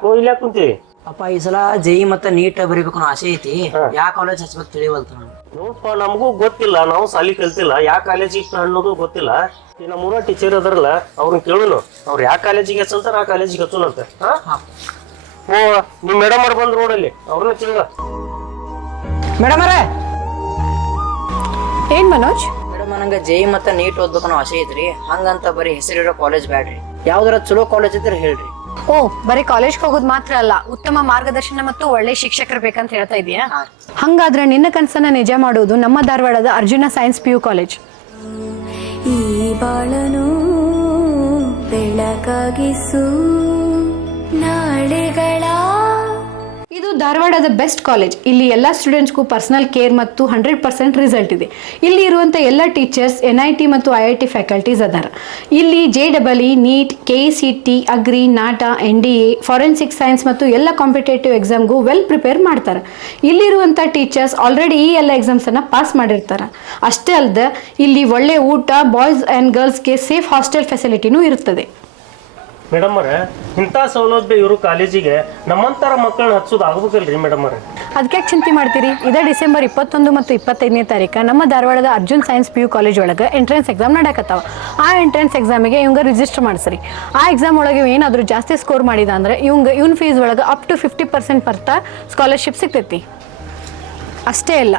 ಯಾಕೋ ಇಲ್ಲ ಕುಂತಿ ಅಪ್ಪ ಈ ಸಲ ಜೆಇ ಮತ್ತೆ ನೀಟ್ ಬರೀಬೇಕು ಅನ್ನೋ ಆಸೆ ಐತಿ. ಯಾವ ಕಾಲೇಜ್ ಹಚ್ಬೇಕು ತಿಳಿವಲ್ತ ನಾನು. ನೋಡಪ್ಪ ನಮಗೂ ಗೊತ್ತಿಲ್ಲ, ನಾವು ಸಾಲಿ ಕಲ್ತಿಲ್ಲ, ಯಾವ ಕಾಲೇಜಿಗೆ ಅನ್ನೋದು ಗೊತ್ತಿಲ್ಲ. ಈ ನಮ್ಮೂರ ಟೀಚರ್ ಅದ್ರಲ್ಲ ಅವ್ರನ್ನ ಕೇಳೋನು, ಅವ್ರು ಯಾವ ಕಾಲೇಜಿಗೆ ಹಚ್ಚಂತಾರ ಆ ಕಾಲೇಜಿಗೆ ಹಚ್ಚೋನಂತೆ. ಓ ನಿಮ್ ಮೇಡಮ್ ಅವ್ರು ಬಂದ್ರು ನೋಡಲ್ಲಿ, ಅವ್ರನ್ನ ಕೇಳ. ಮೇಡಮ್ ಅವರೇ. ಏನ್ ಮನೋಜ್? ಮೇಡಮ್ ನಂಗೆ ಜೆಇ ಮತ್ತೆ ನೀಟ್ ಓದ್ಬೇಕು ಅನ್ನೋ ಆಸೆ ಐತ್ರಿ. ಹಂಗಂತ ಬರೀ ಹೆಸರಿರೋ ಕಾಲೇಜ್ ಬ್ಯಾಡ್ರಿ, ಯಾವ್ದಾರ ಚಲೋ ಕಾಲೇಜ್ ಇದ್ರೆ ಹೇಳ್ರಿ. ಓ ಬರೀ ಕಾಲೇಜ್ಗೆ ಹೋಗೋದು ಮಾತ್ರ ಅಲ್ಲ, ಉತ್ತಮ ಮಾರ್ಗದರ್ಶನ ಮತ್ತು ಒಳ್ಳೆ ಶಿಕ್ಷಕರು ಬೇಕಂತ ಹೇಳ್ತಾ ಇದೀಯಾ? ಹಂಗಾದ್ರೆ ನಿನ್ನ ಕನಸನ್ನ ನಿಜ ಮಾಡುವುದು ನಮ್ಮ ಧಾರವಾಡದ ಅರ್ಜುನ ಸೈನ್ಸ್ PU ಕಾಲೇಜ್. ಈ ಬಾಳನು ಬೆಳಕಾಗಿಸು ನಾಳೆಗಳ. ಇದು ಧಾರವಾಡದ ಬೆಸ್ಟ್ ಕಾಲೇಜ್. ಇಲ್ಲಿ ಎಲ್ಲ ಸ್ಟೂಡೆಂಟ್ಸ್ಗೂ ಪರ್ಸನಲ್ ಕೇರ್ ಮತ್ತು 100% ರಿಸಲ್ಟ್ ಇದೆ. ಇಲ್ಲಿ ಇರುವಂಥ ಎಲ್ಲ ಟೀಚರ್ಸ್ NIT ಮತ್ತು IIT ಫ್ಯಾಕಲ್ಟೀಸ್ ಅದಾರ. ಇಲ್ಲಿ JEE, NEET, KCT, agri, NATA, NDA, forensic science ಮತ್ತು ಎಲ್ಲ ಕಾಂಪಿಟೇಟಿವ್ ಎಕ್ಸಾಮ್ಗೂ ವೆಲ್ ಪ್ರಿಪೇರ್ ಮಾಡ್ತಾರೆ. ಇಲ್ಲಿರುವಂಥ ಟೀಚರ್ಸ್ ಆಲ್ರೆಡಿ ಈ ಎಲ್ಲ ಎಕ್ಸಾಮ್ಸನ್ನು ಪಾಸ್ ಮಾಡಿರ್ತಾರೆ. ಅಷ್ಟೇ ಅಲ್ಲದೆ ಇಲ್ಲಿ ಒಳ್ಳೆ ಊಟ, ಬಾಯ್ಸ್ ಆ್ಯಂಡ್ ಗರ್ಲ್ಸ್ಗೆ ಸೇಫ್ ಹಾಸ್ಟೆಲ್ ಫೆಸಿಲಿಟಿನೂ ಇರುತ್ತದೆ. ಮೇಡಮ್ ಅವ್ರೆ, ಇಂಥ ಸೌಲಭ್ಯ ಇವರು ಕಾಲೇಜಿಗೆ ನಮ್ಮಂತರ ಮಕ್ಕಳನ್ನ ಹಚ್ಚೋದು ಆಗ್ಬೇಕಲ್ರಿ ಮೇಡಮ್ ಅವ್ರೆ? ಅದಕ್ಕೆ ಚಿಂತೆ ಮಾಡ್ತೀರಿ? ಇದೇ ಡಿಸೆಂಬರ್ 21 ಮತ್ತು 25ನೇ ತಾರೀಕು ನಮ್ಮ ಧಾರವಾಡದ ಅರ್ಜುನ್ ಸೈನ್ಸ್ PU ಕಾಲೇಜ್ ಒಳಗೆ ಎಂಟ್ರೆನ್ಸ್ ಎಕ್ಸಾಮ್ ನಡೆಯಕತ್ತಾವ. ಆ ಎಂಟ್ರೆನ್ಸ್ ಎಕ್ಸಾಮಿಗೆ ಇವಂಗ ರಿಜಿಸ್ಟರ್ ಮಾಡಿಸ್ರಿ. ಆ ಎಕ್ಸಾಮ್ ಒಳಗೆ ಏನಾದರೂ ಜಾಸ್ತಿ ಸ್ಕೋರ್ ಮಾಡಿದ ಅಂದ್ರೆ ಇವನ್ ಫೀಸ್ ಒಳಗೆ ಅಪ್ ಟು 50% ಬರ್ತಾ ಸ್ಕಾಲರ್ಶಿಪ್ ಸಿಗ್ತೈತಿ. ಅಷ್ಟೇ ಅಲ್ಲ,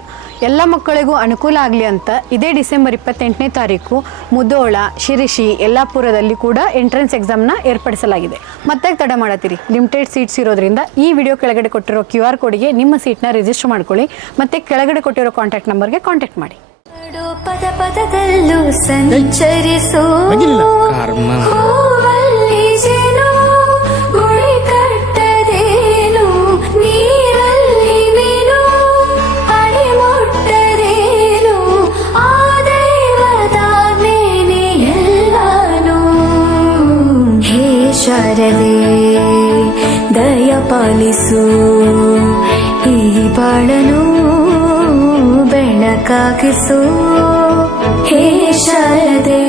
ಎಲ್ಲ ಮಕ್ಕಳಿಗೂ ಅನುಕೂಲ ಆಗಲಿ ಅಂತ ಇದೇ ಡಿಸೆಂಬರ್ 28ನೇ ತಾರೀಕು ಮುಧೋಳ, ಶಿರಸಿ, ಯಲ್ಲಾಪುರದಲ್ಲಿ ಕೂಡ ಎಂಟ್ರೆನ್ಸ್ ಎಕ್ಸಾಮ್ನ ಏರ್ಪಡಿಸಲಾಗಿದೆ. ಮತ್ತೆ ತಡ ಮಾಡತ್ತೀರಿ? ಲಿಮಿಟೆಡ್ ಸೀಟ್ಸ್ ಇರೋದ್ರಿಂದ ಈ ವಿಡಿಯೋ ಕೆಳಗಡೆ ಕೊಟ್ಟಿರೋ QR ಕೋಡ್ಗೆ ನಿಮ್ಮ ಸೀಟ್ನ ರಿಜಿಸ್ಟರ್ ಮಾಡ್ಕೊಳ್ಳಿ. ಮತ್ತೆ ಕೆಳಗಡೆ ಕೊಟ್ಟಿರೋ ಕಾಂಟ್ಯಾಕ್ಟ್ ನಂಬರ್ಗೆ ಕಾಂಟ್ಯಾಕ್ಟ್ ಮಾಡಿ. ಪದ ಪದದಲ್ಲೂ ಸಂಚರಿಸೋ ಶಾರದೆ ದಯ ಪಾಲಿಸು ಈ ಬಾಳನು ಬೆಳಕಾಗಿಸು ಹೇ ಶಾರದೆ.